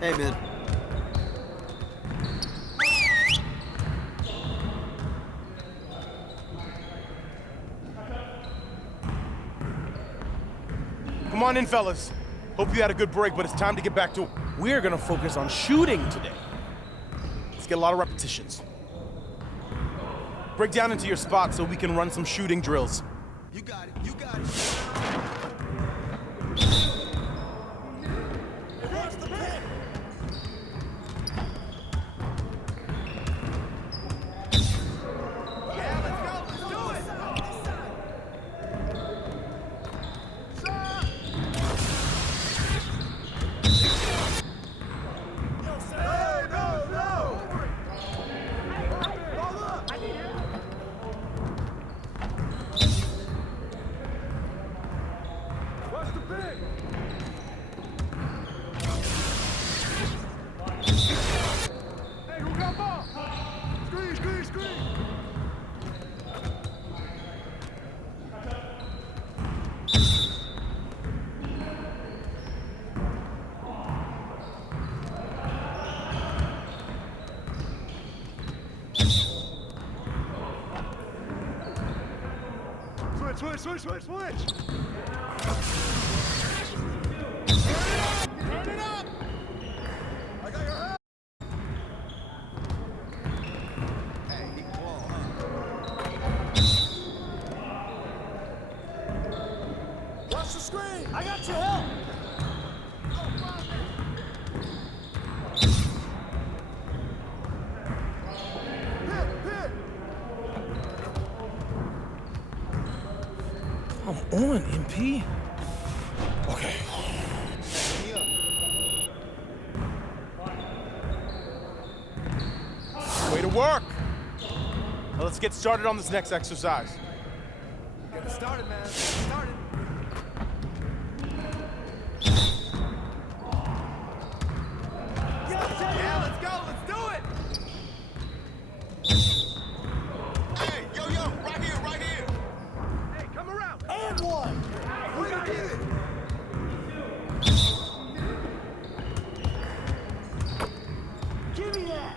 Hey, man. Come on in, fellas. Hope you had a good break, but it's time to get back to it. We're gonna focus on shooting today. Let's get a lot of repetitions. Break down into your spot so we can run some shooting drills. You got it. You got it. Switch! Turn it up! I got your help! Hey, he can ball, huh? Watch the screen! I got your help! Come on, MP. Okay. Way to work. Now let's get started on this next exercise. Get it started, man. Get it started. Yeah, let's go. Let's do it. Hey, yo, right here. Hey, come around. And one. Way to get it. Give me that.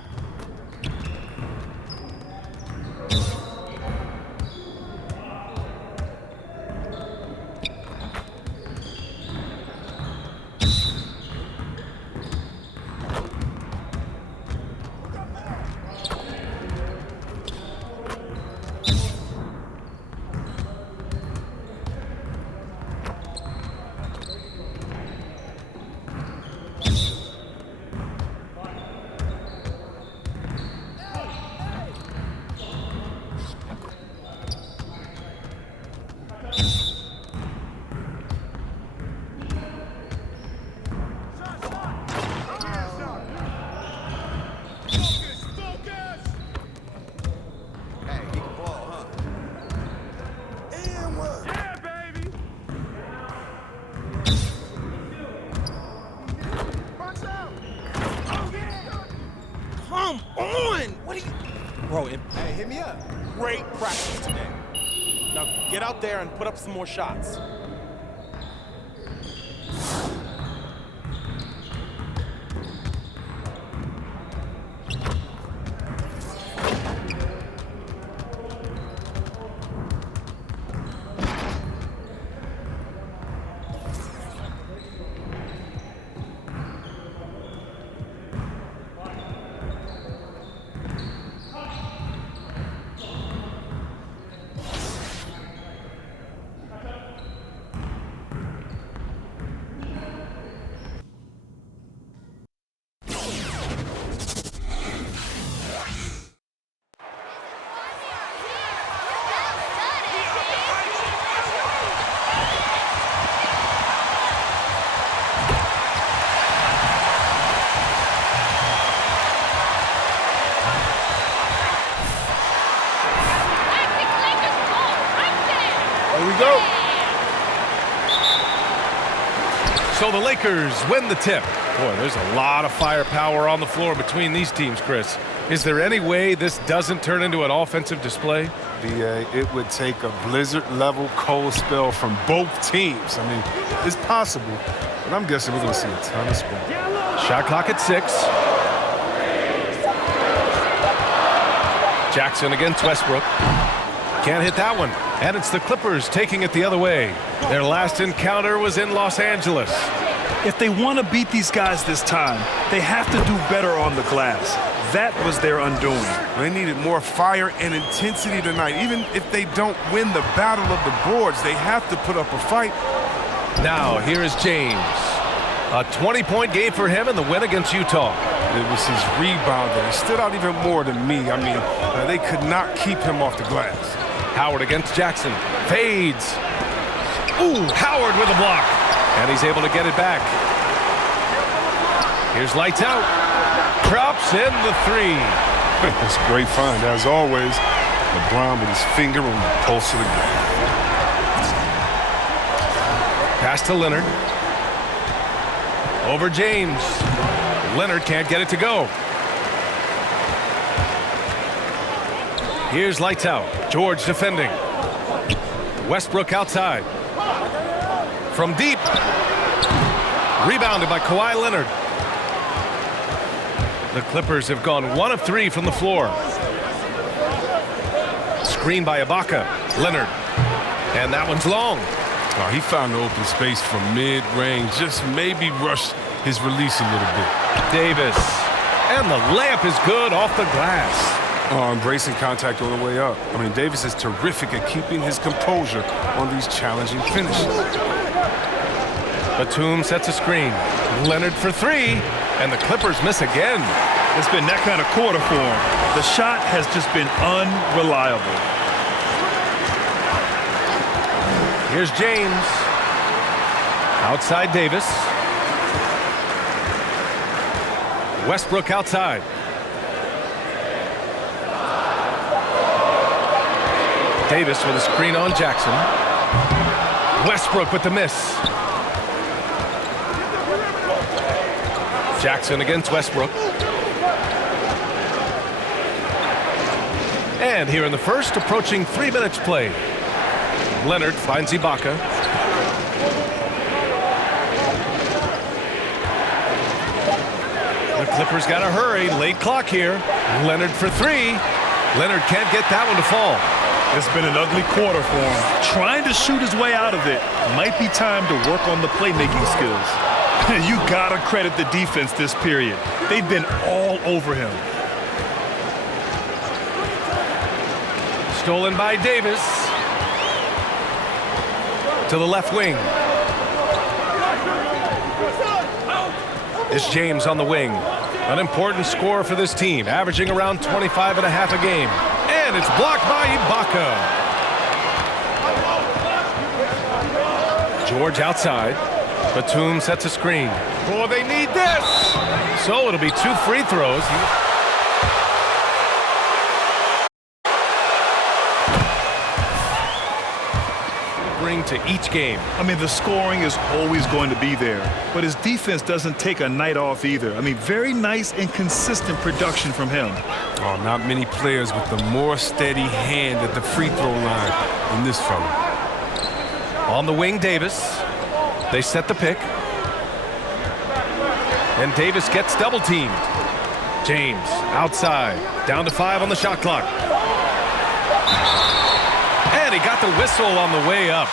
Come on! What are you... Bro, Hey, hit me up. great practice today. Now get out there and put up some more shots. Here we go. So the Lakers win the tip. Boy, there's a lot of firepower on the floor between these teams, Chris. Is there any way this doesn't turn into an offensive display? B.A. It would take a blizzard-level cold spell from both teams. I mean, it's possible, but I'm guessing we're going to see a ton of spring. Shot clock at 6. Jackson against Westbrook. Can't hit that one. And it's the Clippers taking it the other way. Their last encounter was in Los Angeles. If they want to beat these guys this time, they have to do better on the glass. That was their undoing. They needed more fire and intensity tonight. Even if they don't win the battle of the boards, they have to put up a fight. Now, here is James. A 20-point game for him in the win against Utah. It was his rebound that stood out even more to me. I mean, they could not keep him off the glass. Howard against Jackson. Fades. Ooh, Howard with a block. And he's able to get it back. Here's lights out. Drops in the 3. That's a great find. As always, LeBron with his finger on the pulse of the game. Pass to Leonard. Over James. Leonard can't get it to go. Here's lights out. George defending. Westbrook outside. From deep. Rebounded by Kawhi Leonard. The Clippers have gone 1 of 3 from the floor. Screen by Ibaka. Leonard. And that one's long. Oh, he found the open space from mid-range. Just maybe rushed his release a little bit. Davis. And the layup is good off the glass. Embracing contact on the way up. I mean, Davis is terrific at keeping his composure on these challenging finishes. Batum sets a screen. Leonard for 3. And the Clippers miss again. It's been that kind of quarter for him. The shot has just been unreliable. Here's James. Outside Davis. Westbrook outside. Davis with a screen on Jackson. Westbrook with the miss. Jackson against Westbrook. And here in the first, approaching 3 minutes played. Leonard finds Ibaka. The Clippers got to hurry. Late clock here. Leonard for 3. Leonard can't get that one to fall. It's been an ugly quarter for him. Trying to shoot his way out of it. Might be time to work on the playmaking skills. You gotta credit the defense this period. They've been all over him. Stolen by Davis. To the left wing. It's James on the wing. An important scorer for this team, averaging around 25 and a half a game. And it's blocked by Ibaka. George outside. Batum sets a screen. Oh, they need this! So it'll be 2 free throws. Bring to each game. I mean, the scoring is always going to be there, but his defense doesn't take a night off either. I mean, very nice and consistent production from him. Oh, not many players with a more steady hand at the free throw line than this fella. On the wing, Davis. They set the pick. And Davis gets double teamed. James outside. Down to 5 on the shot clock. And he got the whistle on the way up.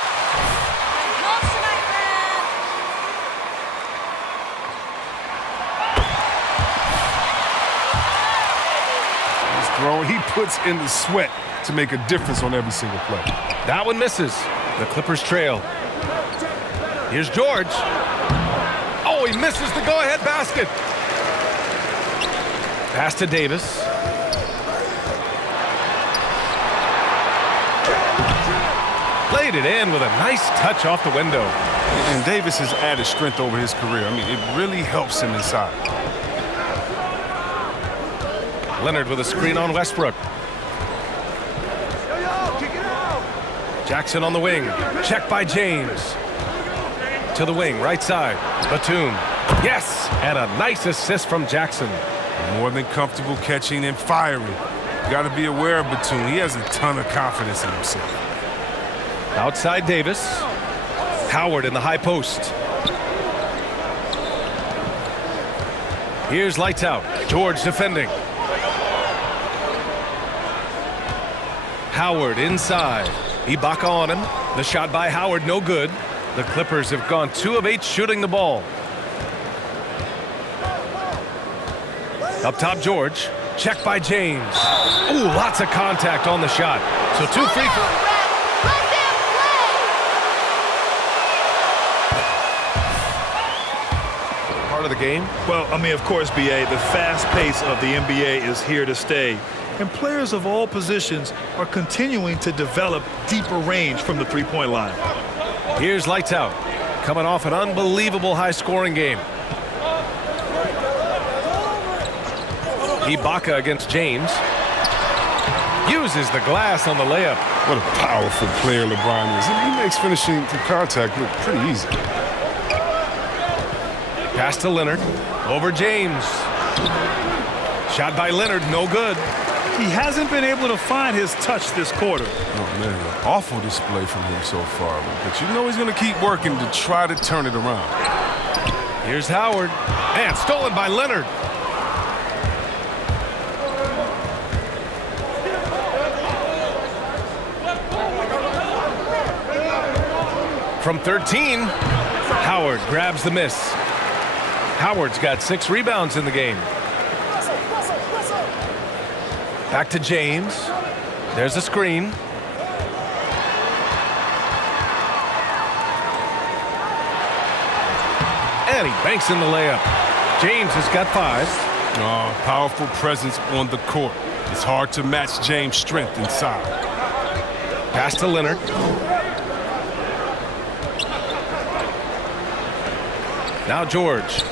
He's throwing, he puts in the sweat to make a difference on every single play. That one misses. The Clippers trail. Here's George. Oh, he misses the go-ahead basket. Pass to Davis. Played it in with a nice touch off the window. And Davis has added strength over his career. I mean, it really helps him inside. Leonard with a screen on Westbrook. Jackson on the wing. Check by James. To the wing, right side. Batum. Yes! And a nice assist from Jackson. More than comfortable catching and firing. got to be aware of Batum. He has a ton of confidence in himself. Outside Davis. Howard in the high post. Here's lights out. George defending. Howard inside. Ibaka on him. The shot by Howard, no good. The Clippers have gone 2 of 8 shooting the ball. Up top, George. Check by James. Ooh, lots of contact on the shot. So 2 free throws. Part of the game. Well, I mean, of course, B.A., the fast pace of the NBA is here to stay. And players of all positions are continuing to develop deeper range from the three-point line. Here's lights out. Coming off an unbelievable high-scoring game. Ibaka against James. Uses the glass on the layup. What a powerful player LeBron is. He makes finishing through contact look pretty easy. Pass to Leonard. Over James. Shot by Leonard, no good. He hasn't been able to find his touch this quarter. Oh, man, an awful display from him so far. But you know he's going to keep working to try to turn it around. Here's Howard. And stolen by Leonard. From 13, Howard grabs the miss. Howard's got 6 rebounds in the game. Back to James. There's a screen. And he banks in the layup. James has got 5. Oh, powerful presence on the court. It's hard to match James' strength inside. Pass to Leonard. Now George.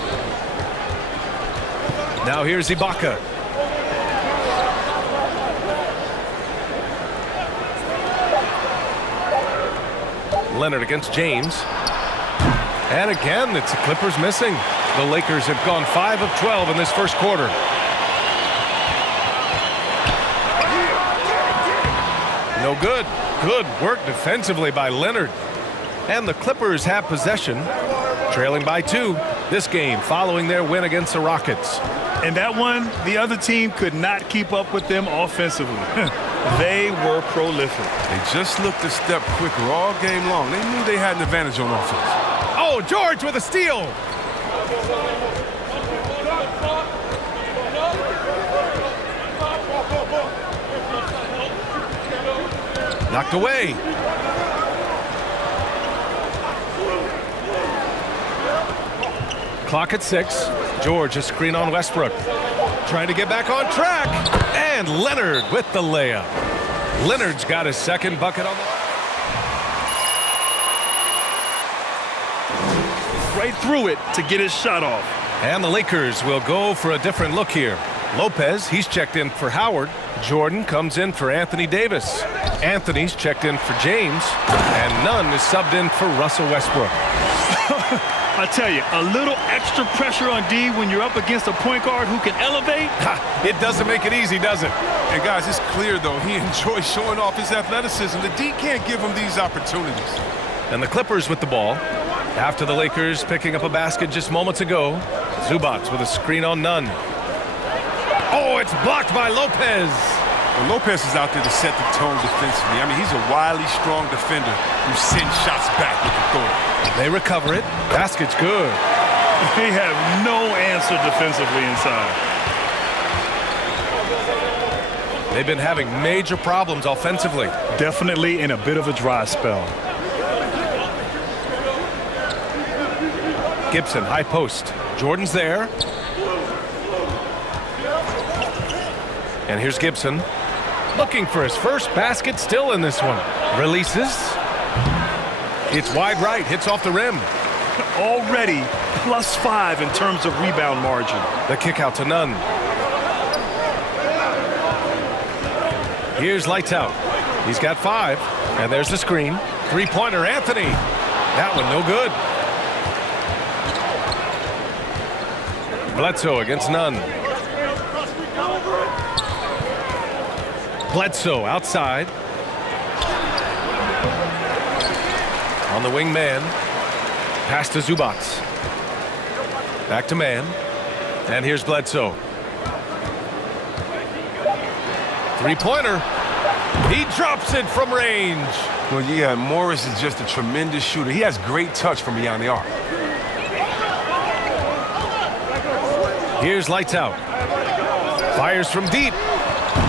Now here's Ibaka. Leonard against James. And again, it's the Clippers missing. The Lakers have gone 5 of 12 in this first quarter. No good. Good work defensively by Leonard. And the Clippers have possession, trailing by 2 this game following their win against the Rockets. And that one, the other team could not keep up with them offensively. They were prolific. They just looked a step quicker all game long. They knew they had an advantage on offense. Oh, George with a steal. Knocked away. Clock at 6. George a screen on Westbrook. Trying to get back on track. And Leonard with the layup. Leonard's got his second bucket on the... Right through it to get his shot off. And the Lakers will go for a different look here. Lopez, he's checked in for Howard. Jordan comes in for Anthony Davis. Anthony's checked in for James. And Nunn is subbed in for Russell Westbrook. I tell you, a little extra pressure on D when you're up against a point guard who can elevate. It doesn't make it easy, does it? And guys, it's clear, though, he enjoys showing off his athleticism. The D can't give him these opportunities. And the Clippers with the ball. After the Lakers picking up a basket just moments ago. Zubats with a screen on Nunn. Oh, it's blocked by Lopez. Well, Lopez is out there to set the tone defensively. I mean, he's a wily, strong defender who sends shots back with authority. They recover it. Basket's good. They have no answer defensively inside. They've been having major problems offensively. Definitely in a bit of a dry spell. Gibson, high post. Jordan's there. And here's Gibson. Looking for his first basket, still in this one. Releases. It's wide right, hits off the rim. Already +5 in terms of rebound margin. The kick out to Nunn. Here's lights out. He's got 5. And there's the screen. Three-pointer, Anthony. That one no good. Bledsoe against Nunn. Bledsoe outside. On the wing man. Pass to Zubac. Back to man. And here's Bledsoe. Three-pointer. He drops it from range. Well, yeah, Morris is just a tremendous shooter. He has great touch from beyond the arc. Here's lights out. Fires from deep.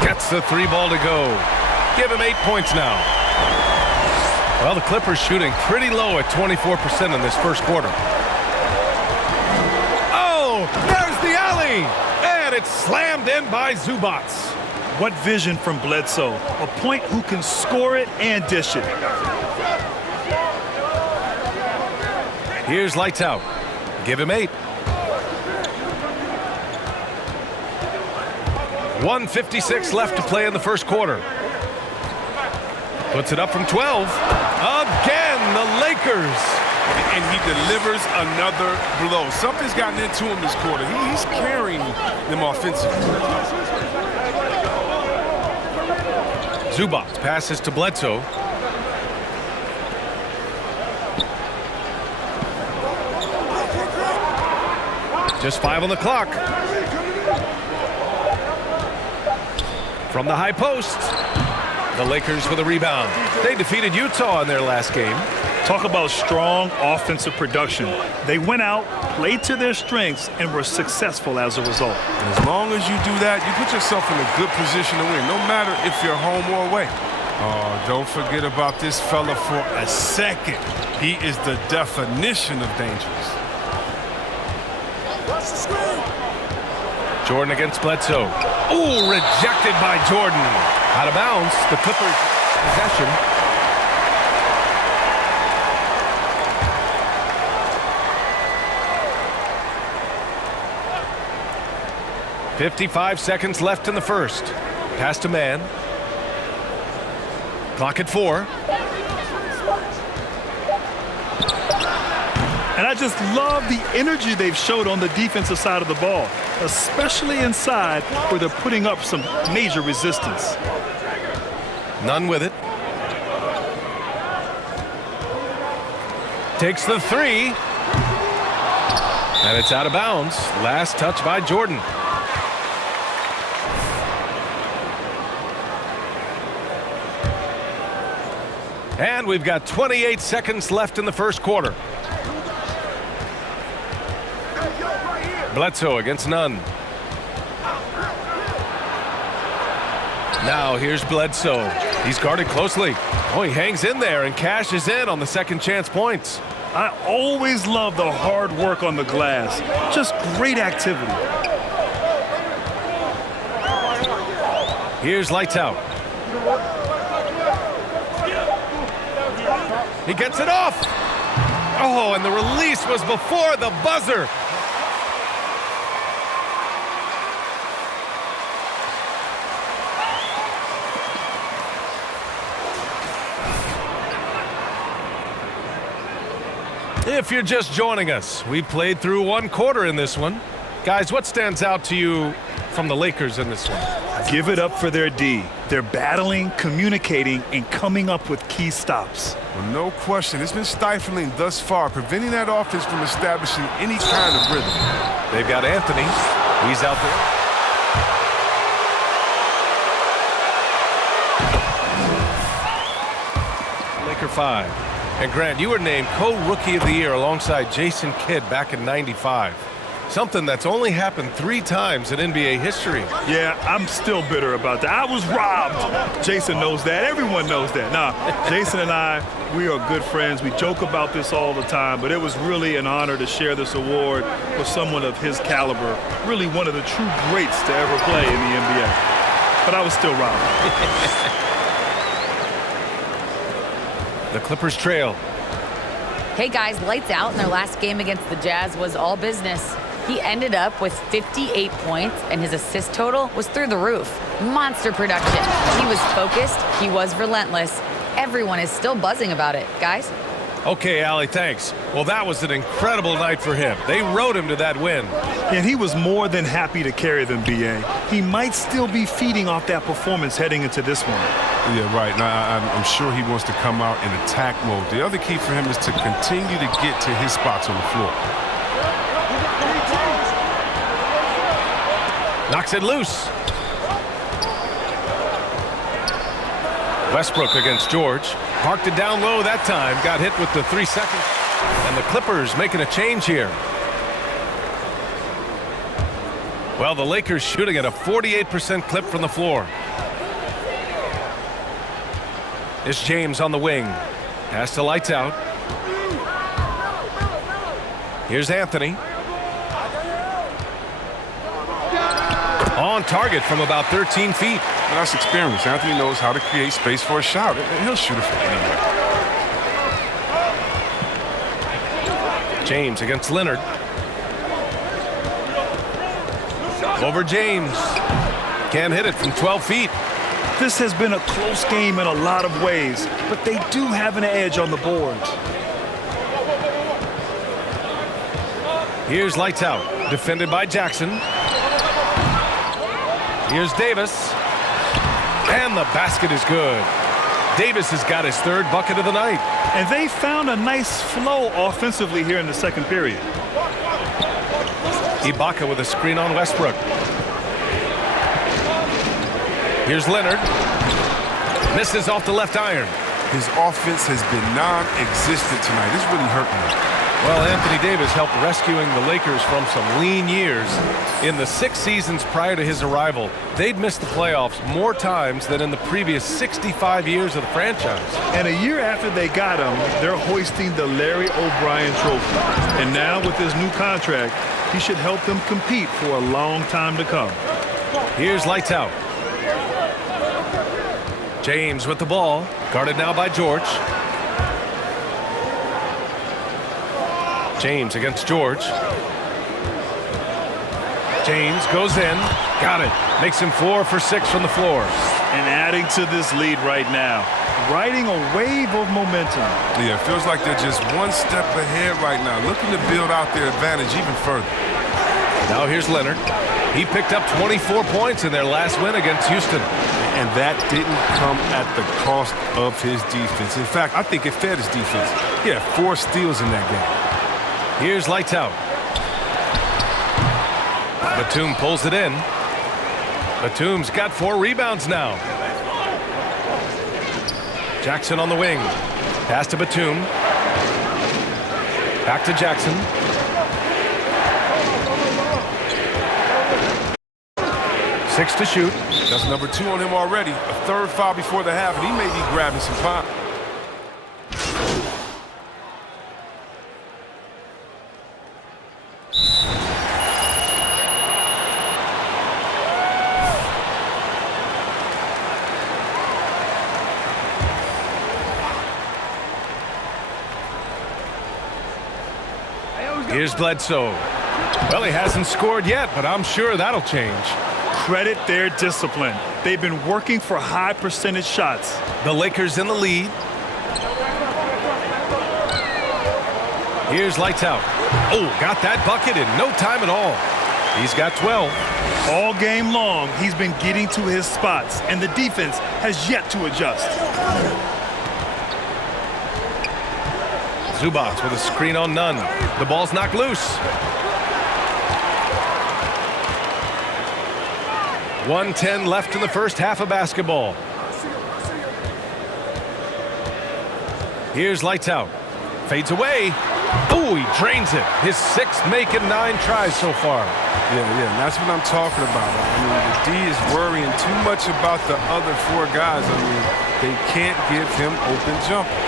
Gets the three ball to go. Give him 8 points now. Well, the Clippers shooting pretty low at 24% in this first quarter. Oh, there's the alley. And it's slammed in by Zubac. What vision from Bledsoe. A point who can score it and dish it. Here's lights out. Give him 8. 1:56 left to play in the first quarter. Puts it up from 12. Again, the Lakers. And he delivers another blow. Something's gotten into him this quarter. He's carrying them offensively. Zubac passes to Bledsoe. Just 5 on the clock. From the high post. The Lakers with a rebound. They defeated Utah in their last game. Talk about strong offensive production. They went out, played to their strengths, and were successful as a result. As long as you do that, you put yourself in a good position to win, no matter if you're home or away. Oh, don't forget about this fella for a second. He is the definition of dangerous. Jordan against Bledsoe. Ooh, rejected by Jordan. Out of bounds, the Clippers possession. .55 seconds left in the first. Pass to man. Clock at 4. And I just love the energy they've showed on the defensive side of the ball, especially inside where they're putting up some major resistance. None with it. Takes the 3. And it's out of bounds. Last touch by Jordan. And we've got 28 seconds left in the first quarter. Bledsoe against Nunn. Now here's Bledsoe. He's guarded closely. Oh, he hangs in there and cashes in on the second chance points. I always love the hard work on the glass. Just great activity. Here's lights out. He gets it off. Oh, and the release was before the buzzer. If you're just joining us, we played through one quarter in this one. Guys, what stands out to you from the Lakers in this one? Give it up for their D. They're battling, communicating, and coming up with key stops. Well, no question. It's been stifling thus far, preventing that offense from establishing any kind of rhythm. They've got Anthony. He's out there. Laker 5. And Grant, you were named co-rookie of the year alongside Jason Kidd back in '95. Something that's only happened 3 times in NBA history. Yeah, I'm still bitter about that. I was robbed. Jason knows that. Everyone knows that. Nah, Jason and I, we are good friends. We joke about this all the time, but it was really an honor to share this award with someone of his caliber. Really one of the true greats to ever play in the NBA. But I was still robbed. The Clippers trail. Hey guys, lights out in their last game against the Jazz was all business. He ended up with 58 points, and his assist total was through the roof. Monster production. He was focused. He was relentless. Everyone is still buzzing about it. Guys? Okay, Allie, thanks. Well, that was an incredible night for him. They rode him to that win. And he was more than happy to carry them, B.A. He might still be feeding off that performance heading into this one. Yeah, right. Now, I'm sure he wants to come out in attack mode. The other key for him is to continue to get to his spots on the floor. Knocks it loose. Westbrook against George. Parked it down low that time. Got hit with the 3 seconds. And the Clippers making a change here. Well, the Lakers shooting at a 48% clip from the floor. It's James on the wing. Pass to Lights Out. Here's Anthony. On target from about 13 feet. Well, that's experience. Anthony knows how to create space for a shot, and he'll shoot it from anywhere. James against Leonard. Over James. Can't hit it from 12 feet. This has been a close game in a lot of ways, but they do have an edge on the boards. Here's Lights Out. Defended by Jackson. Here's Davis. And the basket is good. Davis has got his third bucket of the night. And they found a nice flow offensively here in the second period. Ibaka with a screen on Westbrook. Here's Leonard. Misses off the left iron. His offense has been non-existent tonight. It's really hurting him. Well, Anthony Davis helped rescuing the Lakers from some lean years. In the 6 seasons prior to his arrival, they'd missed the playoffs more times than in the previous 65 years of the franchise. And a year after they got him, they're hoisting the Larry O'Brien Trophy. And now with his new contract, he should help them compete for a long time to come. Here's Lights Out. James with the ball, guarded now by George. James against George. James goes in. Got it. Makes him 4 for 6 from the floor. And adding to this lead right now, riding a wave of momentum. Yeah, it feels like they're just one step ahead right now, looking to build out their advantage even further. Now here's Leonard. He picked up 24 points in their last win against Houston. And that didn't come at the cost of his defense. In fact, I think it fed his defense. He had 4 steals in that game. Here's Lights Out. Batum pulls it in. Batum's got 4 rebounds now. Jackson on the wing. Pass to Batum. Back to Jackson. Six to shoot. That's number 2 on him already. A third foul before the half, and he may be grabbing some pop. Here's Bledsoe. Well, he hasn't scored yet, but I'm sure that'll change. Credit their discipline. They've been working for high percentage shots. The Lakers in the lead. Here's Lights Out. Oh, got that bucket in no time at all. He's got 12. All game long, he's been getting to his spots, and the defense has yet to adjust. Zubac with a screen on Nunn. The ball's knocked loose. 1:10 left in the first half of basketball. Here's Lights Out. Fades away. Oh, he drains it. His 6th make in 9 tries so far. Yeah, and that's what I'm talking about. I mean, the D is worrying too much about the other 4 guys. I mean, they can't give him open jumpers.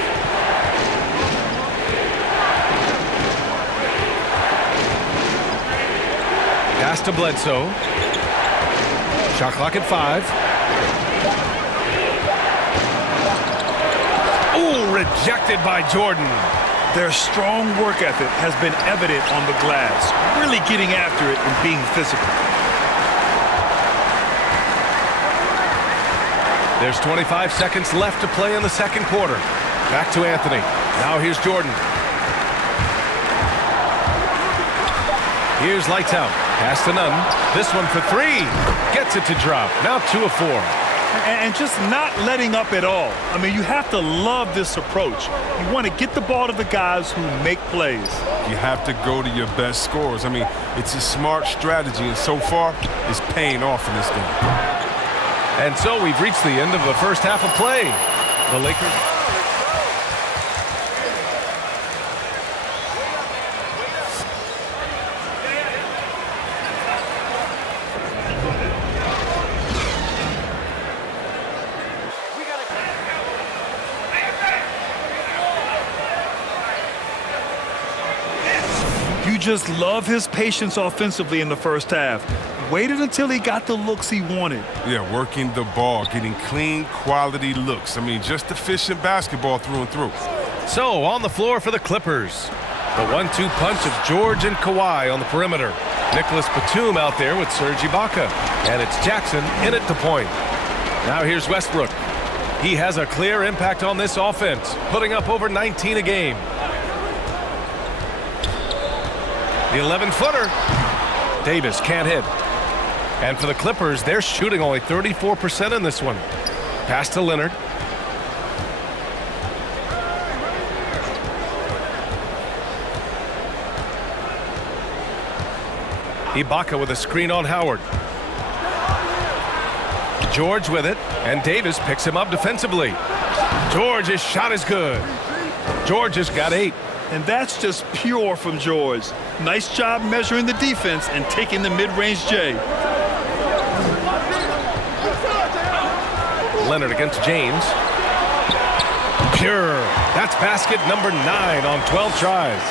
Pass to Bledsoe. Shot clock at 5. Ooh, rejected by Jordan. Their strong work ethic has been evident on the glass, really getting after it and being physical. There's 25 seconds left to play in the second quarter. Back to Anthony. Now here's Jordan. Here's lights out. Pass to Nunn. This one for three. Gets it to drop. Now 2 of 4. And just not letting up at all. I mean, you have to love this approach. You want to get the ball to the guys who make plays. You have to go to your best scorers. I mean, it's a smart strategy, and so far, it's paying off in this game. And so we've reached the end of the first half of play. The Lakers... You just love his patience offensively in the first half. Waited until he got the looks he wanted. Yeah, working the ball, getting clean, quality looks. I mean, just efficient basketball through and through. So, on the floor for the Clippers. The 1-2 punch of George and Kawhi on the perimeter. Nicholas Batum out there with Serge Ibaka. And it's Jackson in at the point. Now here's Westbrook. He has a clear impact on this offense, putting up over 19 a game. The 11-footer. Davis can't hit. And for the Clippers, they're shooting only 34% in this one. Pass to Leonard. Ibaka with a screen on Howard. George with it, and Davis picks him up defensively. George's shot is good. George has got 8. And that's just pure from George. Nice job measuring the defense and taking the mid-range J. Leonard against James. Pure. That's basket number 9 on 12 tries.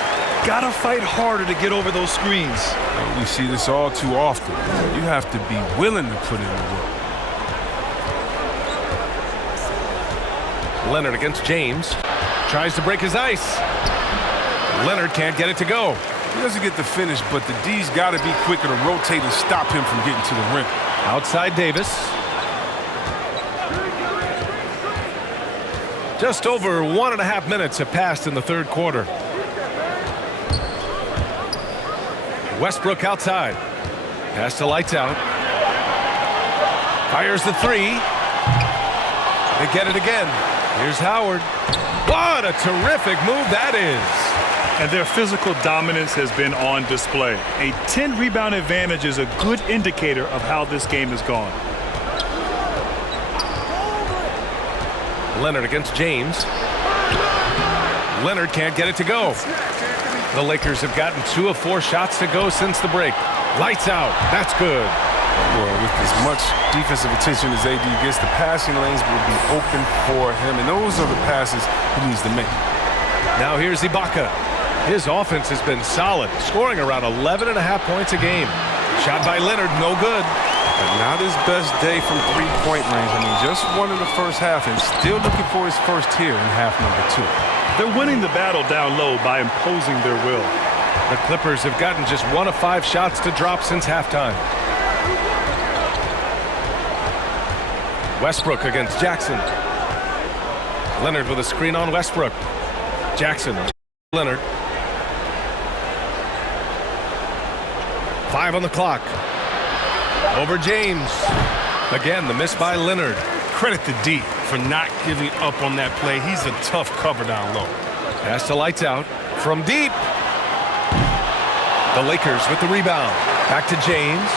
Gotta fight harder to get over those screens. We see this all too often. You have to be willing to put in the work. Leonard against James. Tries to break his ice. Leonard can't get it to go. He doesn't get the finish, but the D's got to be quicker to rotate and stop him from getting to the rim. Outside Davis. Just over 1.5 minutes have passed in the third quarter. Westbrook outside. Pass to lights out. Fires the 3. They get it again. Here's Howard. What a terrific move that is. And their physical dominance has been on display. A 10-rebound advantage is a good indicator of how this game has gone. Leonard against James. Leonard can't get it to go. The Lakers have gotten 2 of 4 shots to go since the break. Lights out. That's good. Well, with as much defensive attention as AD gets, the passing lanes will be open for him, and those are the passes he needs to make. Now here's Ibaka. His offense has been solid, scoring around 11.5 points a game. Shot by Leonard, no good. But not his best day from three-point range. I mean, just won in the first half and still looking for his first here in half number 2. They're winning the battle down low by imposing their will. The Clippers have gotten just 1 of 5 shots to drop since halftime. Westbrook against Jackson. Leonard with a screen on Westbrook. Jackson. Leonard. 5 on the clock. Over James. Again, the miss by Leonard. Credit to D for not giving up on that play. He's a tough cover down low. Pass to lights out from deep. The Lakers with the rebound. Back to James.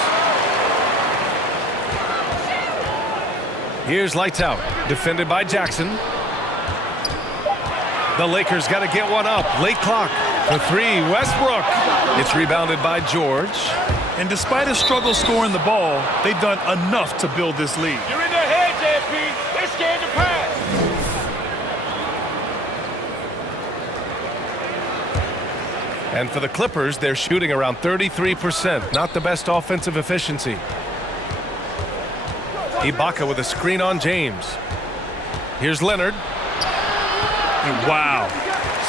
Here's lights out. Defended by Jackson. The Lakers got to get one up. Late clock. The 3, Westbrook. It's rebounded by George. And despite a struggle scoring the ball, they've done enough to build this lead. You're in their head, JP. They're scared to pass. And for the Clippers, they're shooting around 33%. Not the best offensive efficiency. Ibaka with a screen on James. Here's Leonard. And wow,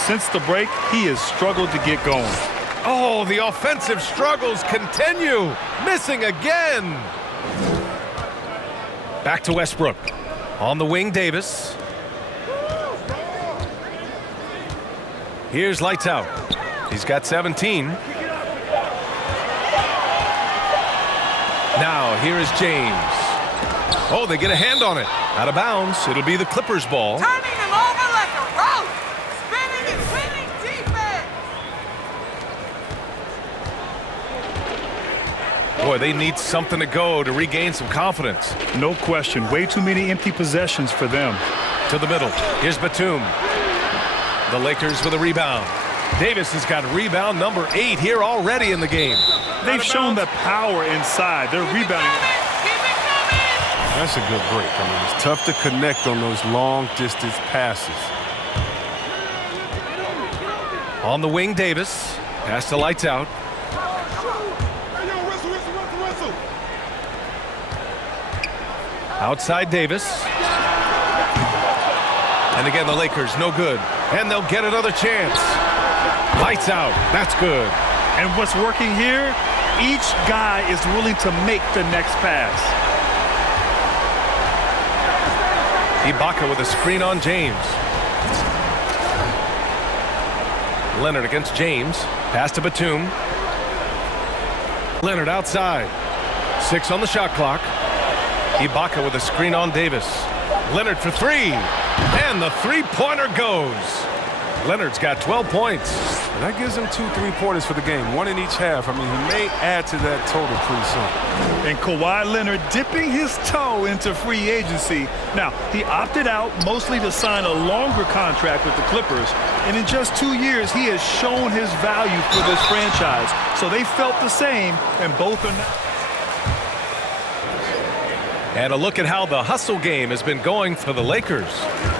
since the break, he has struggled to get going. Oh, the offensive struggles continue. Missing again. Back to Westbrook. On the wing, Davis. Here's lights out. He's got 17. Now here is James. Oh, they get a hand on it. Out of bounds. It'll be the Clippers ball. Turning him over like a roach. Spinning and spinning defense. Boy, they need something to go to regain some confidence. No question. Way too many empty possessions for them. To the middle. Here's Batum. The Lakers with a rebound. Davis has got rebound number 8 here already in the game. They've shown the power inside. They're rebounding. That's a good break. I mean, it's tough to connect on those long-distance passes. On the wing, Davis. Pass to lights out. Outside Davis. And again, the Lakers, no good. And they'll get another chance. Lights out. That's good. And what's working here, each guy is willing to make the next pass. Ibaka with a screen on James. Leonard against James. Pass to Batum. Leonard outside. 6 on the shot clock. Ibaka with a screen on Davis. Leonard for 3. And the three-pointer goes. Leonard's got 12 points. And that gives him 2 3-pointers for the game, 1 in each half. I mean, he may add to that total pretty soon. And Kawhi Leonard dipping his toe into free agency. Now, he opted out mostly to sign a longer contract with the Clippers. And in just 2 years, he has shown his value for this franchise. So they felt the same, and both are now. And a look at how the hustle game has been going for the Lakers.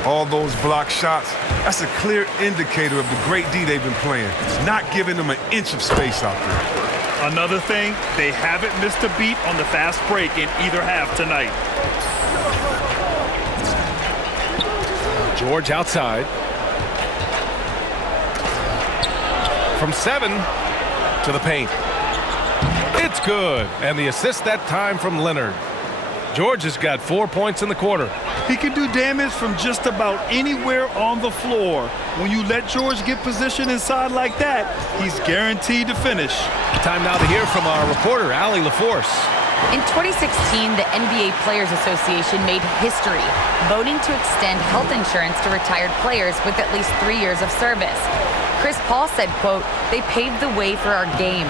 All those block shots, that's a clear indicator of the great D they've been playing. Not giving them an inch of space out there. Another thing, they haven't missed a beat on the fast break in either half tonight. George outside. From 7 to the paint. It's good. And the assist that time from Leonard. George has got 4 points in the quarter. He can do damage from just about anywhere on the floor. When you let George get position inside like that, he's guaranteed to finish. Time now to hear from our reporter, Allie LaForce. In 2016, the NBA Players Association made history, voting to extend health insurance to retired players with at least 3 years of service. Chris Paul said, quote, "They paved the way for our game.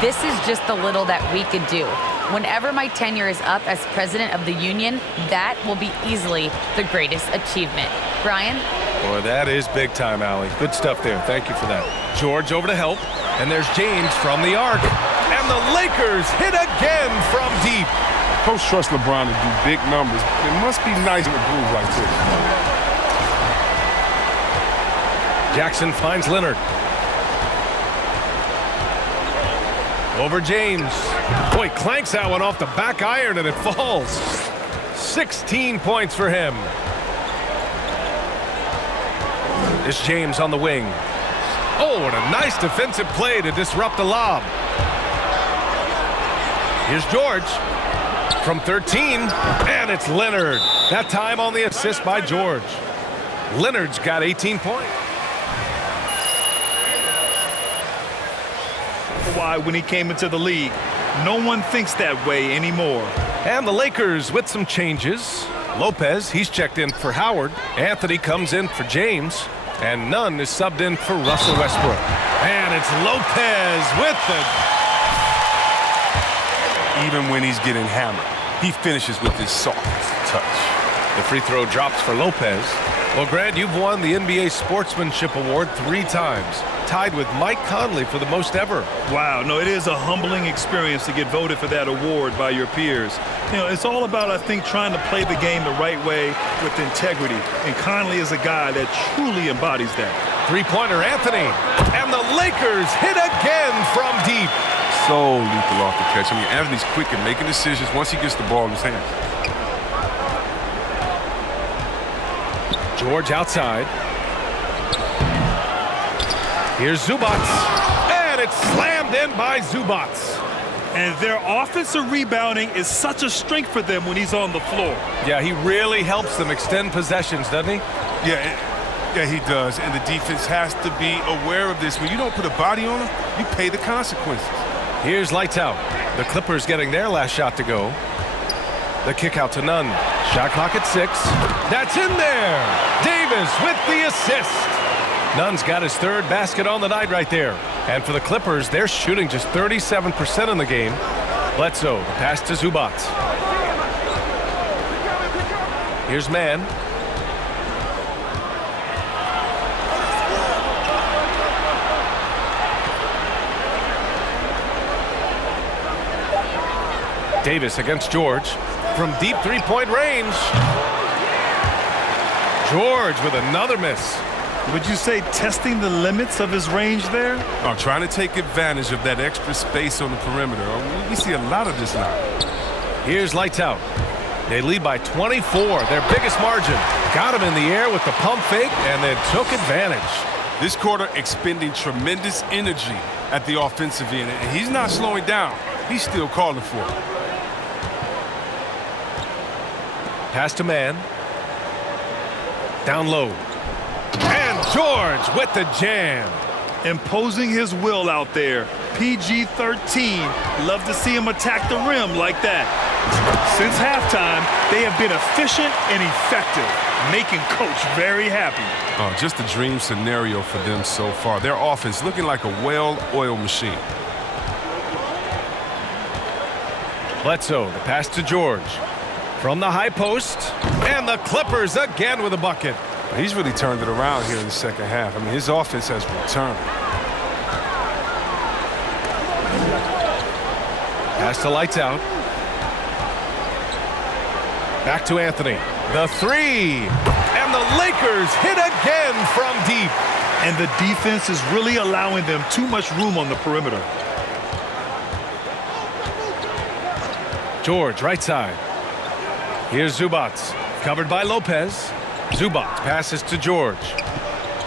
This is just the little that we could do. Whenever my tenure is up as president of the union, that will be easily the greatest achievement." Brian? Boy, that is big time, Allie. Good stuff there. Thank you for that. George over to help. And there's James from the arc. And the Lakers hit again from deep. Coach trusts LeBron to do big numbers. It must be nice in a groove like this. Jackson finds Leonard. Over James. Boy, clanks that one off the back iron and it falls. 16 points for him. It's James on the wing. Oh, and a nice defensive play to disrupt the lob. Here's George from 13, and it's Leonard. That time on the assist by George. Leonard's got 18 points. Why, when he came into the league, no one thinks that way anymore. And the Lakers with some changes. Lopez, he's checked in for Howard. Anthony comes in for James. And Nunn is subbed in for Russell Westbrook. And it's Lopez with the... Even when he's getting hammered, he finishes with his soft touch. The free throw drops for Lopez. Well, Grant, you've won the NBA Sportsmanship Award 3 times, tied with Mike Conley for the most ever. Wow, no, it is a humbling experience to get voted for that award by your peers. You know, it's all about, I think, trying to play the game the right way with integrity. And Conley is a guy that truly embodies that. Three-pointer Anthony. And the Lakers hit again from deep. So lethal off the catch. I mean, Anthony's quick at making decisions once he gets the ball in his hands. George outside. Here's Zubac. And it's slammed in by Zubac. And their offensive rebounding is such a strength for them when he's on the floor. Yeah, he really helps them extend possessions, doesn't he? Yeah, Yeah, he does, and the defense has to be aware of this. When you don't put a body on him, you pay the consequences. Here's lights out. The Clippers getting their last shot to go. The kick out to Nunn. Shot clock at 6. That's in there. Davis with the assist. Nunn's got his third basket on the night right there. And for the Clippers, they're shooting just 37% in the game. Bledsoe, the pass to Zubac. Here's Mann. Davis against George from deep three-point range. George with another miss. Would you say testing the limits of his range there? Oh, trying to take advantage of that extra space on the perimeter. We see a lot of this now. Here's lights out. They lead by 24, their biggest margin. Got him in the air with the pump fake and then took advantage. This quarter expending tremendous energy at the offensive end, and he's not slowing down. He's still calling for it. Pass to Mann. Down low. And George with the jam. Imposing his will out there. PG-13. Love to see him attack the rim like that. Since halftime, they have been efficient and effective, making Coach very happy. Oh, just a dream scenario for them so far. Their offense looking like a well-oiled machine. Bledsoe, the pass to George. From the high post, and the Clippers again with a bucket. He's really turned it around here in the second half. I mean, his offense has returned. Pass to lights out. Back to Anthony. The three. And the Lakers hit again from deep. And the defense is really allowing them too much room on the perimeter. George, right side. Here's Zubac, covered by Lopez. Zubac passes to George.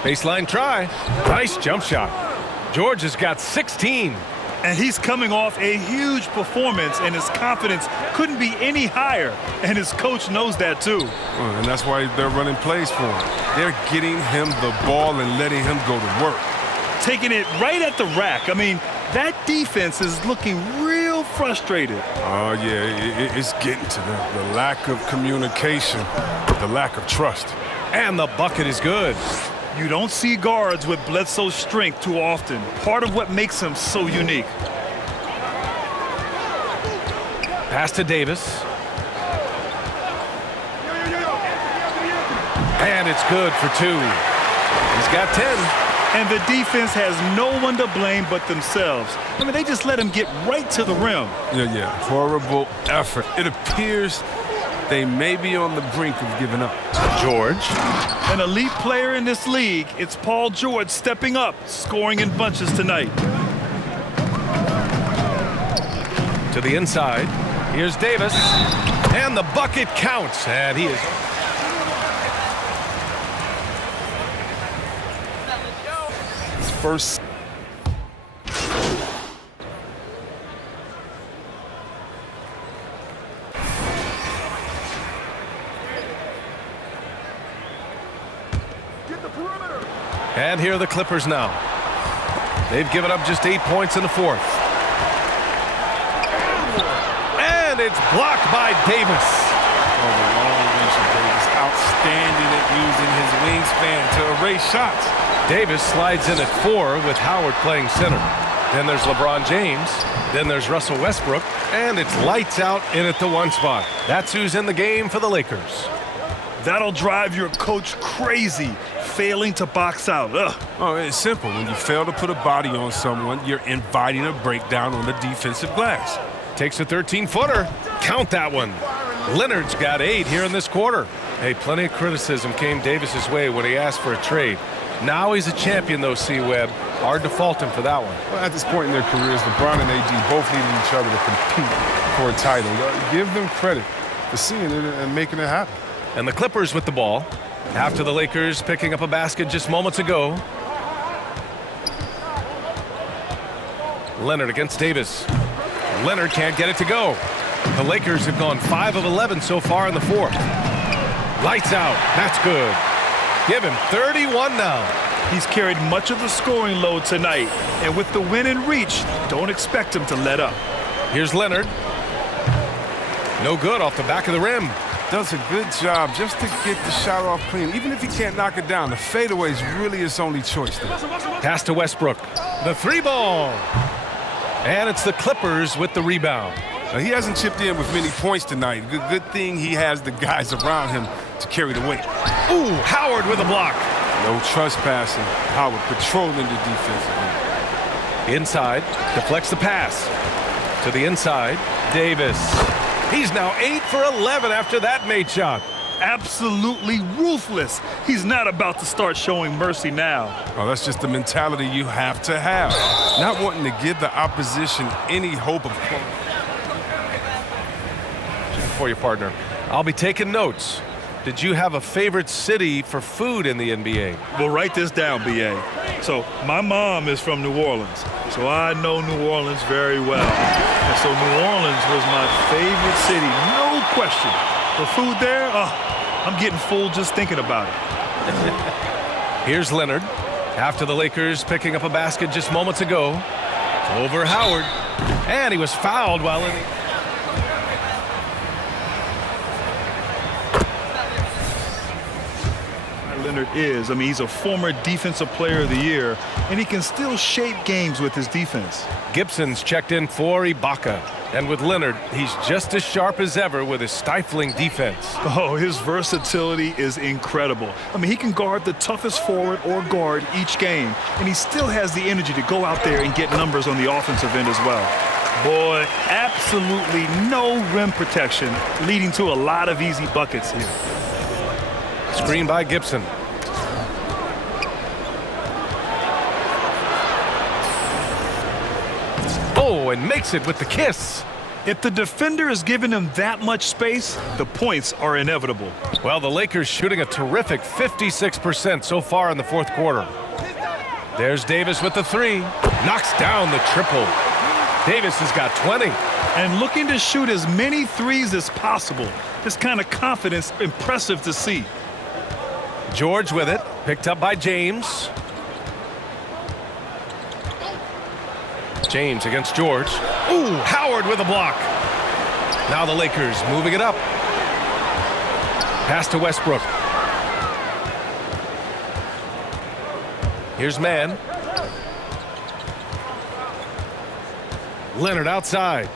Baseline try. Nice jump shot. George has got 16. And he's coming off a huge performance, and his confidence couldn't be any higher. And his coach knows that, too. And that's why they're running plays for him. They're getting him the ball and letting him go to work. Taking it right at the rack. I mean, that defense is looking real frustrated. Oh, yeah, it's getting to them. The lack of communication, the lack of trust. And the bucket is good. You don't see guards with Bledsoe's strength too often. Part of what makes him so unique. Pass to Davis. And it's good for 2. He's got 10. And the defense has no one to blame but themselves. I mean, they just let him get right to the rim. Yeah. Horrible effort. It appears they may be on the brink of giving up. George. An elite player in this league. It's Paul George stepping up, scoring in bunches tonight. To the inside. Here's Davis. And the bucket counts. And he is... First. And here are the Clippers now. They've given up just 8 points in the fourth. And it's blocked by Davis. Oh, the long reach of Davis. Outstanding at using his wingspan to erase shots. Davis slides in at 4 with Howard playing center. Then there's LeBron James. Then there's Russell Westbrook. And it's lights out in at the 1 spot. That's who's in the game for the Lakers. That'll drive your coach crazy, failing to box out. Ugh. Oh, it's simple. When you fail to put a body on someone, you're inviting a breakdown on the defensive glass. Takes a 13-footer. Count that one. Leonard's got 8 here in this quarter. Hey, plenty of criticism came Davis's way when he asked for a trade. Now he's a champion, though, C-Webb. Hard to fault him for that one. Well, at this point in their careers, LeBron and AD both needed each other to compete for a title. Give them credit for seeing it and making it happen. And the Clippers with the ball. After the Lakers picking up a basket just moments ago. Leonard against Davis. Leonard can't get it to go. The Lakers have gone 5 of 11 so far in the fourth. Lights out. That's good. Give him 31 now. He's carried much of the scoring load tonight, and with the win in reach, don't expect him to let up. Here's Leonard. No good off the back of the rim. Does a good job just to get the shot off clean. Even if he can't knock it down, the fadeaway is really his only choice there. Pass to Westbrook. The three ball. And it's the Clippers with the rebound. Now, he hasn't chipped in with many points tonight. Good thing he has the guys around him to carry the weight. Ooh, Howard with a block. No trespassing. Howard patrolling the defensive end. Inside, deflects the pass. To the inside, Davis. He's now 8 for 11 after that made shot. Absolutely ruthless. He's not about to start showing mercy now. Oh, that's just the mentality you have to have. Not wanting to give the opposition any hope of closing. For your partner, I'll be taking notes. Did you have a favorite city for food in the NBA? Well, write this down, B.A. So, my mom is from New Orleans, so I know New Orleans very well. And so New Orleans was my favorite city, no question. The food there, I'm getting full just thinking about it. Here's Leonard. After the Lakers picking up a basket just moments ago. Over Howard. And he was fouled while in the... Leonard is. I mean, he's a former Defensive Player of the Year, and he can still shape games with his defense. Gibson's checked in for Ibaka. And with Leonard, he's just as sharp as ever with his stifling defense. Oh, his versatility is incredible. I mean, he can guard the toughest forward or guard each game, and he still has the energy to go out there and get numbers on the offensive end as well. Boy, absolutely no rim protection, leading to a lot of easy buckets here. Screen by Gibson. Oh, and makes it with the kiss. If the defender is giving him that much space, the points are inevitable. Well, the Lakers shooting a terrific 56% so far in the fourth quarter. There's Davis with the three. Knocks down the triple. Davis has got 20. And looking to shoot as many threes as possible. This kind of confidence, impressive to see. George with it, picked up by James. James against George. Ooh, Howard with a block. Now the Lakers moving it up. Pass to Westbrook. Here's Mann. Leonard outside.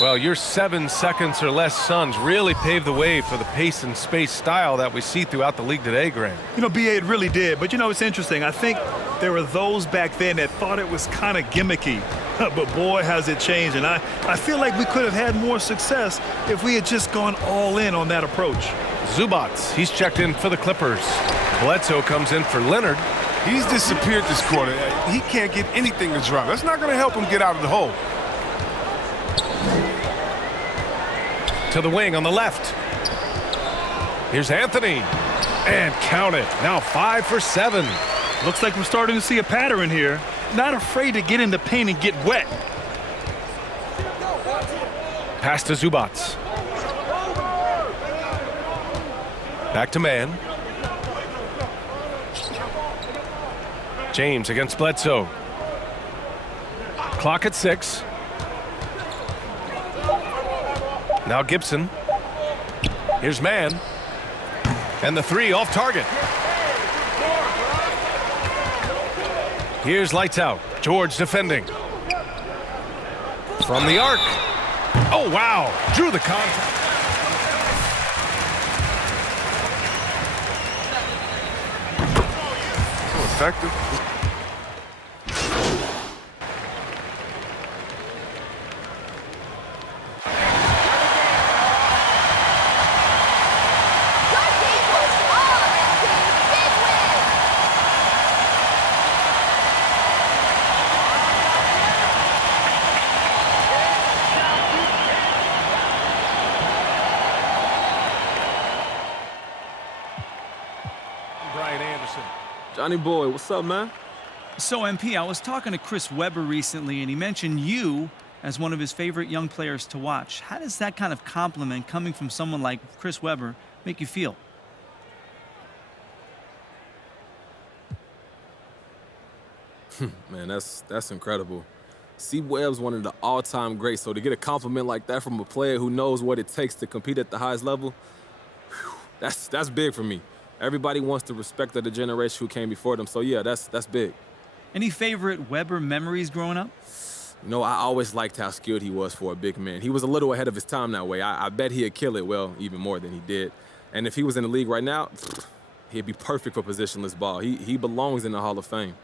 Well, your 7 seconds or less Suns really paved the way for the pace and space style that we see throughout the league today, Graham. You know, B.A., it really did. But, you know, it's interesting. I think there were those back then that thought it was kind of gimmicky. But, boy, has it changed. And I feel like we could have had more success if we had just gone all in on that approach. Zubats, he's checked in for the Clippers. Bledsoe comes in for Leonard. He's disappeared this quarter. He can't get anything to drop. That's not going to help him get out of the hole. To the wing on the left. Here's Anthony. And count it. Now 5 for 7. Looks like we're starting to see a pattern here. Not afraid to get in the paint and get wet. Pass to Zubats. Back to Mann. James against Bledsoe. Clock at 6. Now Gibson. Here's Mann. And the three off target. Here's lights out. George defending. From the arc. Oh, wow. Drew the contact. So effective. Johnny boy, what's up, man? So, MP, I was talking to Chris Webber recently, and he mentioned you as one of his favorite young players to watch. How does that kind of compliment coming from someone like Chris Webber make you feel? Man, that's incredible. C. Webb's one of the all-time greats, so to get a compliment like that from a player who knows what it takes to compete at the highest level, whew, that's big for me. Everybody wants to respect the generation who came before them, so yeah, that's big. Any favorite Webber memories growing up? You know, I always liked how skilled he was for a big man. He was a little ahead of his time that way. I bet he'd kill it, well, even more than he did. And if he was in the league right now, he'd be perfect for positionless ball. He belongs in the Hall of Fame.